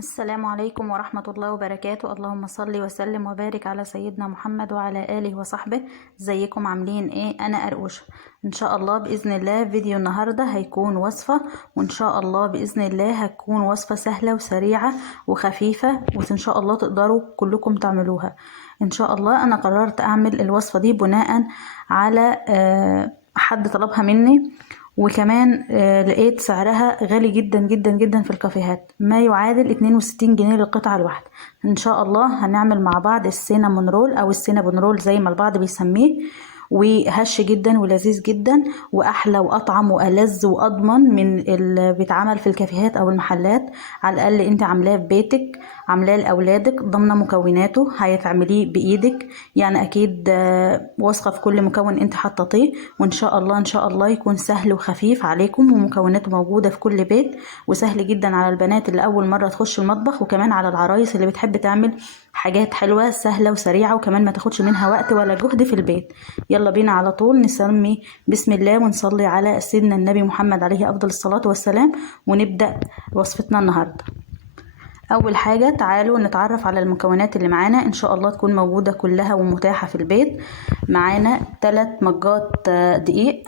السلام عليكم ورحمة الله وبركاته. اللهم صل وسلم وبارك على سيدنا محمد وعلى آله وصحبه. ازيكم عاملين ايه؟ انا قرقوشة. ان شاء الله بإذن الله فيديو النهاردة هيكون وصفة، وان شاء الله بإذن الله هتكون وصفة سهلة وسريعة وخفيفة، وان شاء الله تقدروا كلكم تعملوها ان شاء الله. انا قررت اعمل الوصفة دي بناء على حد طلبها مني، وكمان لقيت سعرها غالي جدا جدا جدا في الكافيهات، ما يعادل 62 جنيه للقطعة الواحدة. ان شاء الله هنعمل مع بعض السينامون رول او السينابون رول زي ما البعض بيسميه، وهش جدا ولذيذ جدا واحلى واطعم والذ واضمن من اللي بيتعمل في الكافيهات او المحلات. على الاقل انت عاملاه في بيتك، عاملاه لاولادك، ضامنه مكوناته، هيتعمليه بايدك، يعني اكيد واثقه في كل مكون انت حطيتيه. وان شاء الله ان شاء الله يكون سهل وخفيف عليكم، ومكوناته موجوده في كل بيت، وسهل جدا على البنات اللي اول مره تخش المطبخ، وكمان على العرايس اللي بتحب تعمل حاجات حلوه سهله وسريعه، وكمان ما تاخدش منها وقت ولا جهد في البيت. يلا بينا على طول نسمي بسم الله ونصلي على سيدنا النبي محمد عليه افضل الصلاه والسلام، ونبدا وصفتنا النهارده. اول حاجه تعالوا نتعرف على المكونات اللي معانا، ان شاء الله تكون موجوده كلها ومتاحه في البيت. معانا 3 مجات دقيق،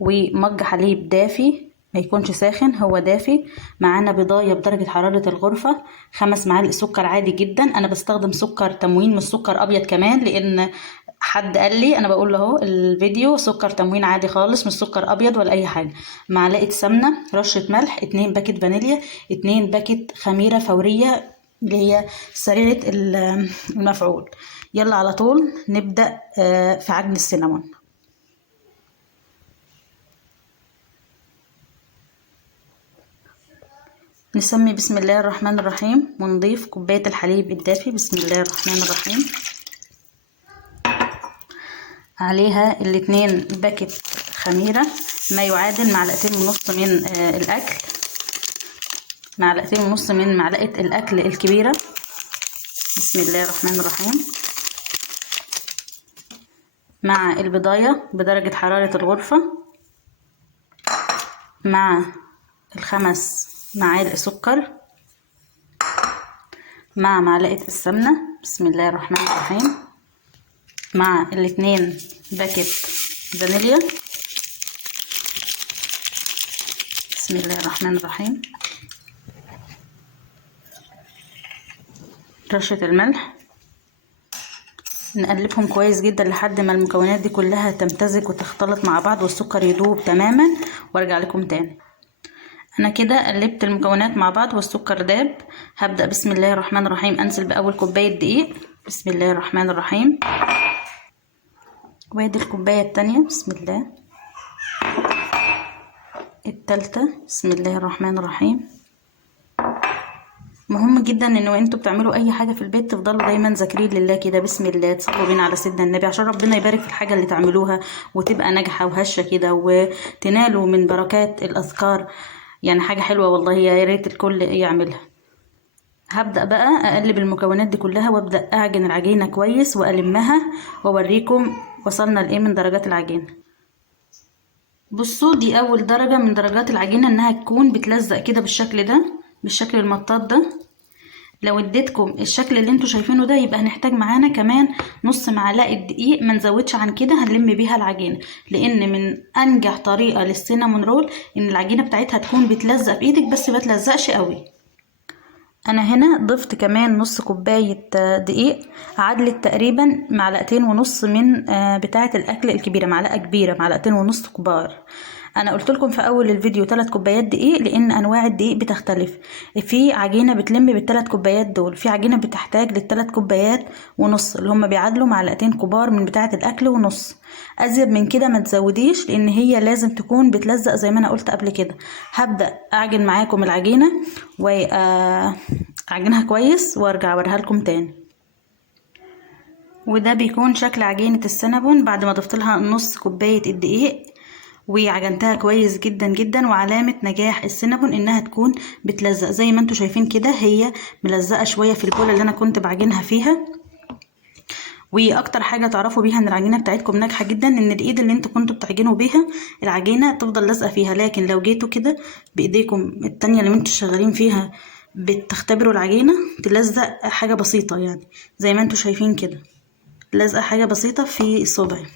ومج حليب دافي ما يكونش ساخن، هو دافي. معانا بيضايه بدرجه حراره الغرفه، 5 معالق سكر عادي جدا. انا بستخدم سكر تموين مش سكر ابيض كمان، لان حد قال لي، انا بقول له اهو الفيديو، سكر تموين عادي خالص مش سكر ابيض ولا اي حاجه. معلقه سمنه، رشه ملح، 2 باكت فانيليا، 2 باكت خميره فوريه اللي هي سريعه المفعول. يلا على طول نبدا في عجن السينامون. نسمي بسم الله الرحمن الرحيم، ونضيف كوبايه الحليب الدافي بسم الله الرحمن الرحيم، عليها 2 باكت خميرة، ما يعادل 1.5 معلقة من الأكل، 1.5 معلقة من معلقة الأكل الكبيرة. بسم الله الرحمن الرحيم. مع البضاية بدرجة حرارة الغرفة، مع 5 معالق سكر، مع معلقة السمنة بسم الله الرحمن الرحيم، مع 2 باكت فانيليا بسم الله الرحمن الرحيم، رشة الملح. نقلبهم كويس جدا لحد ما المكونات دي كلها تمتزج وتختلط مع بعض والسكر يدوب تماما، وارجع لكم تاني. انا كده قلبت المكونات مع بعض والسكر داب. هبدأ بسم الله الرحمن الرحيم انزل باول كوباية دقيق بسم الله الرحمن الرحيم، وادي الكوباية التانية بسم الله، التالتة بسم الله الرحمن الرحيم. مهم جدا انه انتوا بتعملوا اي حاجه في البيت تفضلوا دايما ذاكرين لله كده بسم الله، تصلوا بينا على سيدنا النبي عشان ربنا يبارك في الحاجه اللي تعملوها وتبقى ناجحه وهشه كده، وتنالوا من بركات الاذكار. يعني حاجه حلوه والله، يا ريت الكل يعملها. هبدأ بقى اقلب المكونات دي كلها، وابدأ اعجن العجينه كويس والمها، واوريكم وصلنا لايه من درجات العجينه. بصوا دي اول درجه من درجات العجينه، انها تكون بتلزق كده بالشكل ده، بالشكل المطاط ده. لو اديتكم الشكل اللي انتوا شايفينه ده، يبقى هنحتاج معانا كمان نص معلقه دقيق، ما نزودش عن كده، هنلم بيها العجينه. لان من انجح طريقه للسينامون رول ان العجينه بتاعتها تكون بتلزق في ايدك بس ما تلزقش قوي. انا هنا ضفت كمان نص كوبايه دقيق، عدلت تقريبا 1.5 معلقة من بتاعه الاكل الكبيره، معلقه كبيره، 1.5 معلقة كبار. انا قلت لكم في اول الفيديو 3 كوبايات دقيق، لان انواع الدقيق بتختلف. في عجينه بتلم بال3 كوبايات دول، في عجينه بتحتاج ل3 كوبايات ونص، اللي هم بيعادلوا 2 معلقة كبار من بتاعه الاكل ونص. ازيد من كده ما تزوديش، لان هي لازم تكون بتلزق زي ما انا قلت قبل كده. هبدا اعجن معاكم العجينه واعجنها كويس وارجع اوريها لكم تاني. وده بيكون شكل عجينه السينابون بعد ما ضفت لها نص كوبايه الدقيق وعجنتها كويس جدا جدا. وعلامة نجاح السينابون انها تكون بتلزق زي ما انتوا شايفين كده، هي ملزقة شوية في البولة اللي انا كنت بعجنها فيها. واكتر حاجة تعرفوا بيها ان العجينة بتاعتكم ناجحة جدا، ان الايد اللي انتوا كنتوا بتعجنوا بيها العجينة تفضل لازقة فيها. لكن لو جيتوا كده بايديكم التانية اللي انتوا شغالين فيها بتختبروا العجينة تلزق حاجة بسيطة، يعني زي ما انتوا شايفين كده، لازقة حاجة بسيطة في صبعي.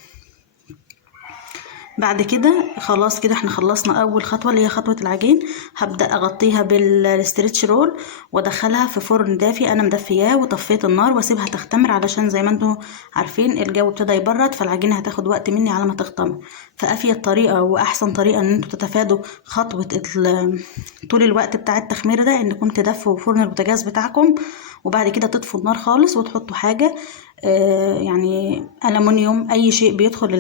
بعد كده خلاص كده احنا خلصنا اول خطوة اللي هي خطوة العجين. هبدأ اغطيها بالستريتش رول وادخلها في فرن دافي، انا مدفياه وطفيت النار واسيبها تختمر، علشان زي ما انتم عارفين الجو ابتدى يبرد، فالعجينة هتاخد وقت مني على ما تختمر. فافيد طريقة واحسن طريقة ان انتوا تتفادوا خطوة طول الوقت بتاع التخمير ده انكم تدفوا فرن البوتاجاز بتاعكم، وبعد كده تطفوا النار خالص وتحطوا حاجة يعني ألمونيوم، اي شيء بيدخل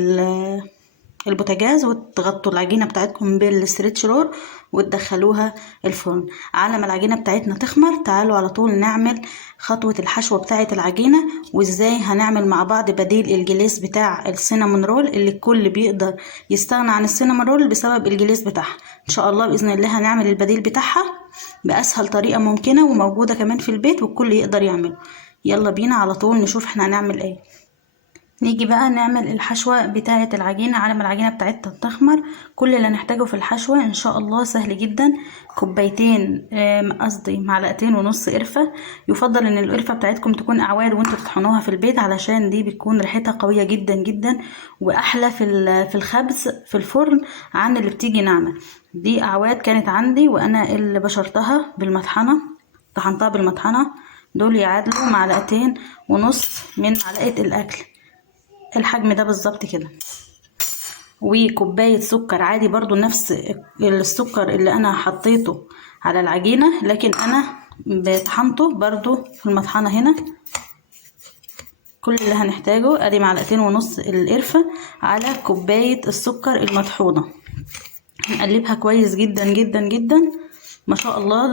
البوتاجاز، وتغطوا العجينة بتاعتكم بالستريتش رول وتدخلوها الفرن. على ما العجينة بتاعتنا تخمر تعالوا على طول نعمل خطوة الحشوة بتاعة العجينة، وازاي هنعمل مع بعض بديل الجليس بتاع السينامون رول، اللي الكل بيقدر يستغنى عن السينامون رول بسبب الجليس بتاعها. ان شاء الله بإذن الله هنعمل البديل بتاعها بأسهل طريقة ممكنة، وموجودة كمان في البيت والكل يقدر يعمله. يلا بينا على طول نشوف احنا هنعمل ايه. نيجي بقى نعمل الحشوة بتاعة العجينة. على ما العجينة بتاعتها تخمر كل اللي هنحتاجه في الحشوة ان شاء الله سهل جدا. كوبايتين قصدي معلقتين ونص قرفة. يفضل ان القرفة بتاعتكم تكون اعواد وانتوا تطحنوها في البيت، علشان دي بتكون ريحتها قوية جدا جدا واحلى في الخبز في الفرن عن اللي بتيجي ناعمة. دي اعواد كانت عندي وانا اللي بشرتها بالمطحنة، طحنتها بالمطحنة. دول يعادلوا معلقتين ونص من معلقة الاكل، الحجم ده بالظبط كده. وكوباية سكر عادي برضو نفس السكر اللي انا حطيته على العجينة، لكن انا بطحنته برضو في المطحنة هنا. كل اللي هنحتاجه ادي معلقتين ونص القرفة على كوباية السكر المطحونة. هنقلبها كويس جدا جدا جدا. ما شاء الله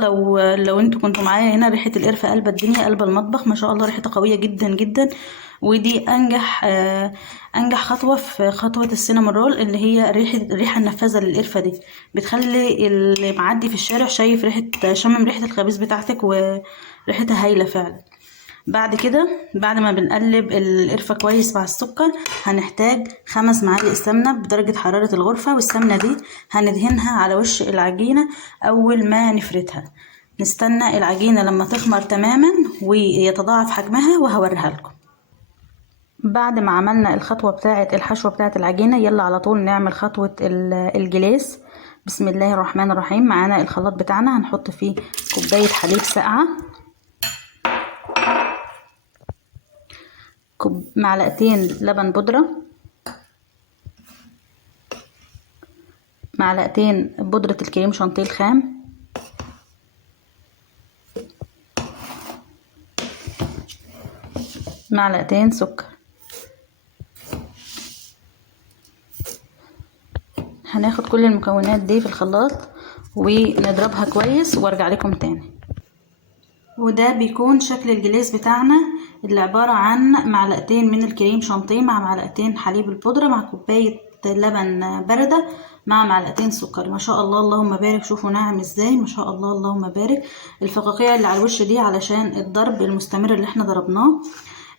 لو انتوا كنتوا معايا هنا ريحة القرفة قلبة الدنيا، قلبة المطبخ، ما شاء الله ريحتها قوية جدا جدا. ودي انجح خطوة في خطوة السينامون رول، اللي هي الريحة النفاذة للقرفة دي بتخلي اللي معدي في الشارع شايف شمم ريحة الخبيز بتاعتك، وريحتها هايلة فعلا. بعد كده بعد ما بنقلب القرفة كويس مع السكر هنحتاج 5 معالق سمنة بدرجة حرارة الغرفة، والسمنة دي هندهنها على وش العجينة أول ما نفردها. نستنى العجينة لما تخمر تماما ويتضاعف حجمها وهوريها لكم. بعد ما عملنا الخطوة بتاعة الحشوة بتاعة العجينة يلا على طول نعمل خطوة الجليس. بسم الله الرحمن الرحيم. معانا الخلاط بتاعنا هنحط فيه كوباية حليب ساقعة، معلقتين لبن بودرة، معلقتين بودرة الكريم شانتيه الخام، معلقتين سكر. هناخد كل المكونات دي في الخلاط ونضربها كويس وارجع لكم تاني. وده بيكون شكل الجليس بتاعنا، اللي عبارة عن معلقتين من الكريم شانتيه مع معلقتين حليب البودرة مع كوباية لبن باردة مع معلقتين سكر. ما شاء الله اللهم بارك. شوفوا ناعم ازاي، ما شاء الله اللهم بارك. الفقاقيع اللي على الوش دي علشان الضرب المستمر اللي احنا ضربناه.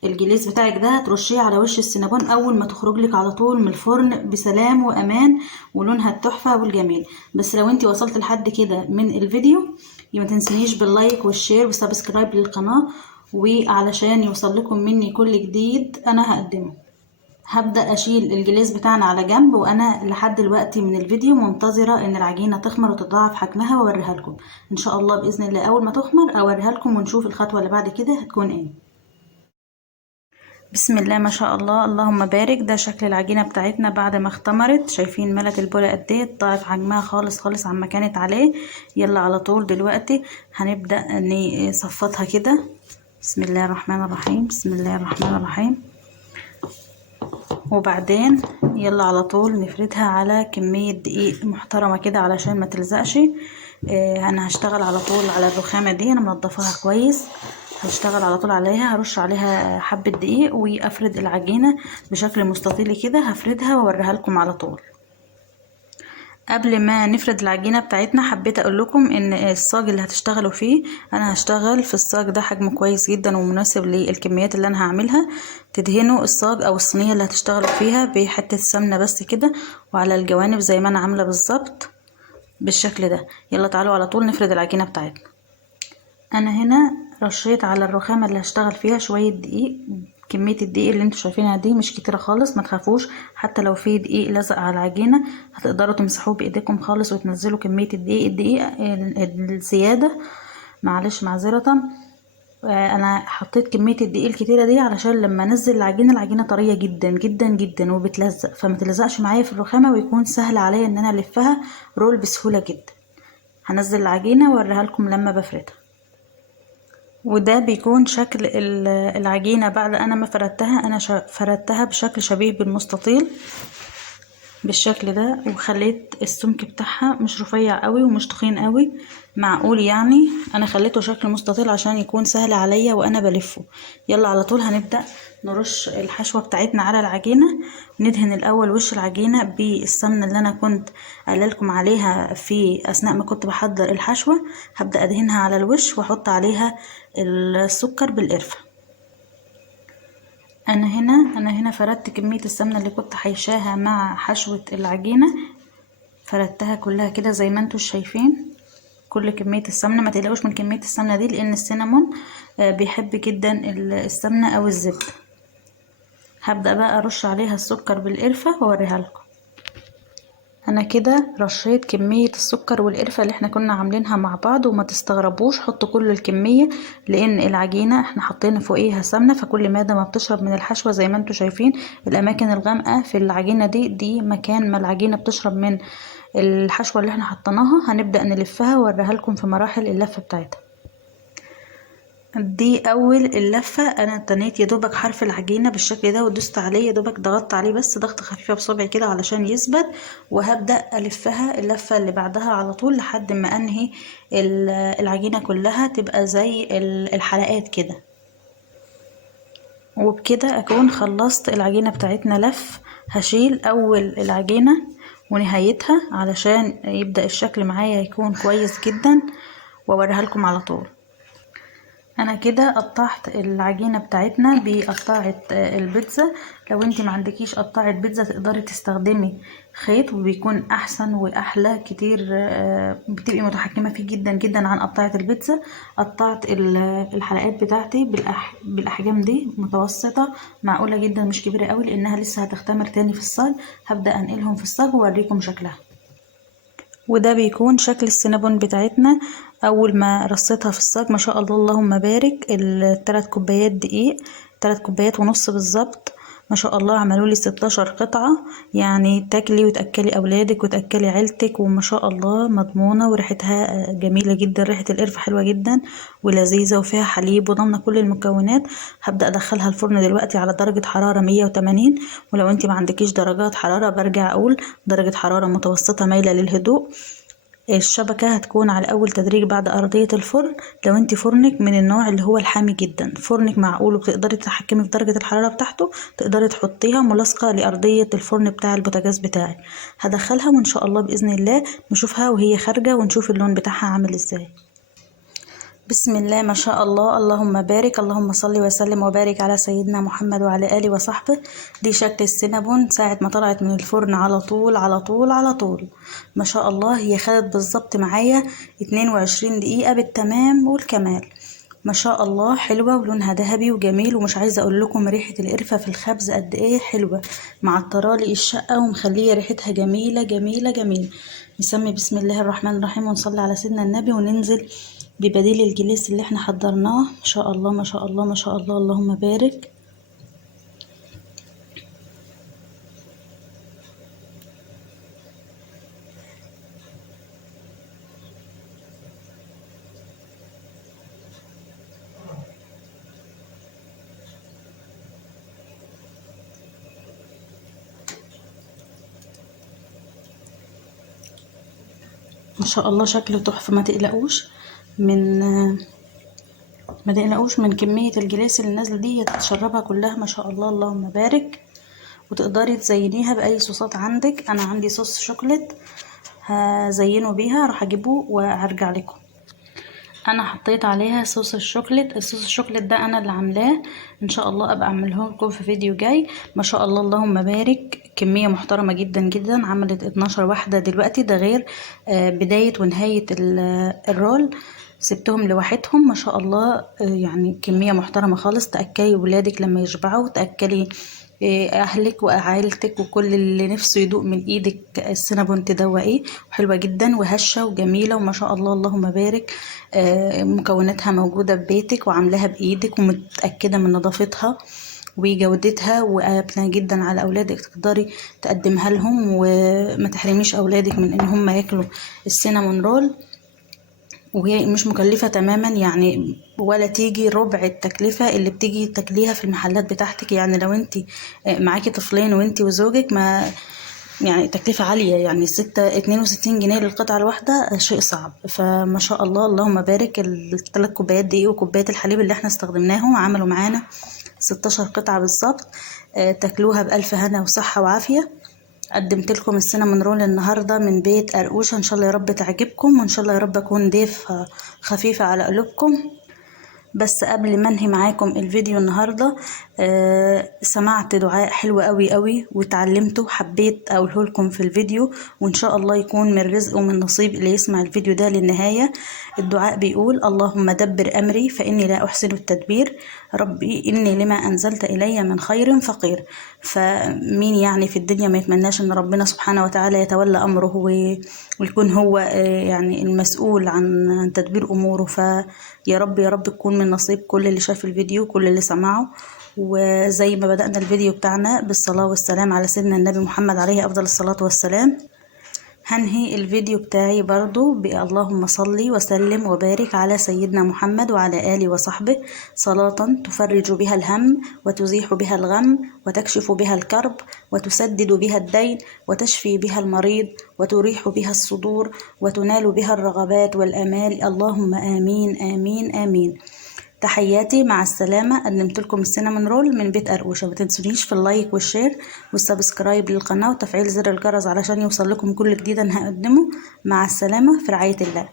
الجليس بتاعك ده هترشيه على وش السينابون اول ما تخرج لك على طول من الفرن بسلام وامان، ولونها التحفة والجميل. بس لو انتي وصلت لحد كده من الفيديو ما تنسنيش باللايك والشير وسبسكرايب للقناة، وعلشان يوصل لكم مني كل جديد انا هقدمه. هبدأ اشيل الجليس بتاعنا على جنب، وانا لحد دلوقتي من الفيديو منتظرة ان العجينة تخمر وتضاعف حجمها واوريها لكم ان شاء الله باذن الله. اول ما تخمر اوريها لكم ونشوف الخطوة اللي بعد كده هتكون ايه. بسم الله ما شاء الله اللهم بارك. ده شكل العجينة بتاعتنا بعد ما اختمرت. شايفين ملت البولة قد ايه، ضاعف حجمها خالص خالص عما كانت عليه. يلا على طول دلوقتي هنبدأ نصفطها كده. بسم الله الرحمن الرحيم، بسم الله الرحمن الرحيم. وبعدين يلا على طول نفردها على كمية دقيق محترمة كده علشان ما تلزقش. انا هشتغل على طول على الرخامة دي، انا منضفاها كويس. هشتغل على طول عليها، هرش عليها حبة دقيق وافرد العجينة بشكل مستطيل كده. هفردها واوريها لكم على طول. قبل ما نفرد العجينة بتاعتنا حبيت اقول لكم ان الصاج اللي هتشتغلوا فيه، انا هشتغل في الصاج ده حجمه كويس جدا ومناسب للكميات اللي انا هعملها. تدهنوا الصاج او الصينية اللي هتشتغلوا فيها بحتة سمنة بس كده، وعلى الجوانب زي ما انا عاملة بالظبط بالشكل ده. يلا تعالوا على طول نفرد العجينة بتاعتنا. انا هنا رشيت على الرخامة اللي هشتغل فيها شوية دقيق. كمية الدقيق اللي انتوا شايفينها دي مش كتيرة خالص، ما تخافوش، حتى لو في دقيق لزق على العجينة هتقدروا تمسحوه بايديكم خالص وتنزلوا كمية الدقيق الزيادة. معلش معذرة. انا حطيت كمية الدقيق الكتيرة دي علشان لما انزل العجينة طرية جدا جدا جدا وبتلزق، فما تلزقش معايا في الرخامة ويكون سهل عليا ان انا الفها رول بسهولة جدا. هنزل العجينة واوريها لكم لما بفردها. وده بيكون شكل العجينة بعد انا ما فردتها. انا فردتها بشكل شبيه بالمستطيل بالشكل ده، وخليت السمك بتاعها مش رفيع قوي ومش تخين قوي، معقول يعني. انا خليته شكل مستطيل عشان يكون سهل عليا وانا بلفه. يلا على طول هنبدأ نرش الحشوة بتاعتنا على العجينة. ندهن الاول وش العجينة بالسمنة اللي انا كنت قايلالكم عليها في اثناء ما كنت بحضر الحشوة. هبدأ ادهنها على الوش واحط عليها السكر بالقرفة. انا هنا فردت كمية السمنة اللي كنت حيشاها مع حشوة العجينة، فردتها كلها كده زي ما انتوا شايفين. كل كمية السمنة، ما تقلقوش من كمية السمنة دي لان السينامون بيحب جدا السمنة او الزبدة. هبدأ بقى ارش عليها السكر بالقرفة واوريها لكم. انا كده رشيت كمية السكر والقرفة اللي احنا كنا عاملينها مع بعض، وما تستغربوش حطوا كل الكمية لان العجينة احنا حطينا فوقيها سمنة، فكل مادة ما بتشرب من الحشوة زي ما انتوا شايفين. الاماكن الغامقة في العجينة دي مكان ما العجينة بتشرب من الحشوة اللي احنا حطيناها. هنبدأ نلفها واوريها لكم في مراحل اللفة بتاعتها. دي اول اللفه. انا تنيت يا دوبك حرف العجينه بالشكل ده ودوست عليه، يا دوبك ضغطت عليه بس ضغطه خفيفه بصبعي كده علشان يثبت، وهبدا الفها اللفه اللي بعدها على طول لحد ما انهي العجينه كلها تبقى زي الحلقات كده. وبكده اكون خلصت العجينه بتاعتنا لف. هشيل اول العجينه ونهايتها علشان يبدا الشكل معايا يكون كويس جدا واوريها لكم على طول. انا كده قطعت العجينه بتاعتنا بقطاعه البيتزا. لو انت ما عندكيش قطاعه بيتزا تقدري تستخدمي خيط وبيكون احسن واحلى كتير. بتبقي متحكمه فيه جدا جدا عن قطاعه البيتزا. قطعت الحلقات بتاعتي بالاحجام دي متوسطه معقوله جدا، مش كبيره قوي لانها لسه هتختمر تاني في الصاج. هبدا انقلهم في الصاج واوريكم شكلها. وده بيكون شكل السينابون بتاعتنا اول ما رصيتها في الصاج. ما شاء الله اللهم بارك. 3 كوبايات دقيق، 3 كوبايات ونص بالظبط، ما شاء الله عملوا لي 16 قطعة. يعني تاكلي وتاكلي اولادك وتاكلي عيلتك، وما شاء الله مضمونة وريحتها جميلة جدا. ريحة القرفة حلوة جدا ولذيذة وفيها حليب وضمنة كل المكونات. هبدأ ادخلها الفرن دلوقتي على درجة حرارة 180. ولو انت ما عندكيش درجات حرارة برجع اقول درجة حرارة متوسطة مايلة للهدوء. الشبكة هتكون على أول تدريج بعد أرضية الفرن. لو انت فرنك من النوع اللي هو الحامي جدا، فرنك معقول وبتقدري تتحكمي في درجة الحرارة بتاعته، تقدري تحطيها ملاصقة لأرضية الفرن بتاع البوتاجاز بتاعك. هدخلها وإن شاء الله بإذن الله نشوفها وهي خارجة ونشوف اللون بتاعها عامل ازاي. بسم الله ما شاء الله اللهم بارك. اللهم صل وسلم وبارك على سيدنا محمد وعلى آله وصحبه. دي شكل السينابون ساعة ما طلعت من الفرن على طول على طول على طول. ما شاء الله هي خدت بالظبط معايا 22 دقيقة بالتمام والكمال. ما شاء الله حلوة ولونها ذهبي وجميل، ومش عايزة اقول لكم ريحة القرفة في الخبز قد ايه حلوة مع الطرالي الشقة ومخلية ريحتها جميلة جميلة جميلة. نسمي بسم الله الرحمن الرحيم ونصلي على سيدنا النبي وننزل ببديل الجليس اللي احنا حضرناه. ما شاء الله ما شاء الله ما شاء الله اللهم بارك. ما شاء الله شكله تحفة. ما تقلقوش من كمية الجلاس اللي نازلة دي، تشربها كلها ما شاء الله اللهم بارك. وتقدري تزينيها بأي صوصات عندك. انا عندي صوص شوكولات هزينه بيها، راح اجيبه وهرجع لكم. انا حطيت عليها صوص الشوكولات. الصوص الشوكولات ده انا اللي عاملاه، ان شاء الله ابقى اعمله لكم في فيديو جاي. ما شاء الله اللهم بارك. كمية محترمة جدا جدا، عملت 12 واحدة دلوقتي، ده غير بداية ونهاية الرول. سبتهم لوحدهم ما شاء الله. يعني كمية محترمة خالص. تأكلي ولادك لما يشبعوا، تأكلي اهلك وعائلتك وكل اللي نفسه يدوق من ايدك السينابون تدوقيه. حلوه جدا وهشه وجميله وما شاء الله اللهم بارك. مكوناتها موجوده ببيتك وعاملاها بايدك ومتاكده من نظافتها وجودتها، وآمنة جدا على أولادك. تقدري تقدمها لهم وما تحرميش أولادك من إن هم ياكلوا السينامون رول. وهي مش مكلفة تماما يعني، ولا تيجي ربع التكلفة اللي بتيجي تاكليها في المحلات بتاعتك. يعني لو انت معاكي طفلين وانت وزوجك، ما يعني تكلفة عالية، يعني 62 جنيه للقطعة الواحدة شيء صعب. فما شاء الله اللهم بارك. ال3 كوبايات دقيق وكوباية الحليب اللي احنا استخدمناهم عملوا معانا 16 قطعة بالظبط. تاكلوها بألف هنا وصحة وعافية. قدمت لكم السينامون رول النهارده من بيت قرقوشه، ان شاء الله يا رب تعجبكم، وان شاء الله يا رب اكون ضيف خفيفه على قلوبكم. بس قبل ما انهي معاكم الفيديو النهارده، سمعت دعاء حلو قوي قوي وتعلمته، حبيت اقوله لكم في الفيديو، وان شاء الله يكون من رزق ومن نصيب اللي يسمع الفيديو ده للنهايه. الدعاء بيقول: اللهم دبر امري فاني لا احسن التدبير، ربي اني لما انزلت الي من خير فقير. فمين يعني في الدنيا ما يتمناش ان ربنا سبحانه وتعالى يتولى امره ويكون هو يعني المسؤول عن تدبير اموره. فيا رب يا رب تكون من نصيب كل اللي شاف الفيديو، كل اللي سمعه. وزي ما بدأنا الفيديو بتاعنا بالصلاة والسلام على سيدنا النبي محمد عليه أفضل الصلاة والسلام، هنهي الفيديو بتاعي برضو اللهم صلي وسلم وبارك على سيدنا محمد وعلى آله وصحبه، صلاة تفرج بها الهم وتزيح بها الغم وتكشف بها الكرب وتسدد بها الدين وتشفي بها المريض وتريح بها الصدور وتنال بها الرغبات والآمال. اللهم آمين آمين آمين. تحياتي، مع السلامة. قدمت لكم السينامون رول من بيت قرقوشة. ما تنسونيش في اللايك والشير والسبسكرايب للقناة وتفعيل زر الجرس علشان يوصل لكم كل جديد أنا هقدمه. مع السلامة، في رعاية الله.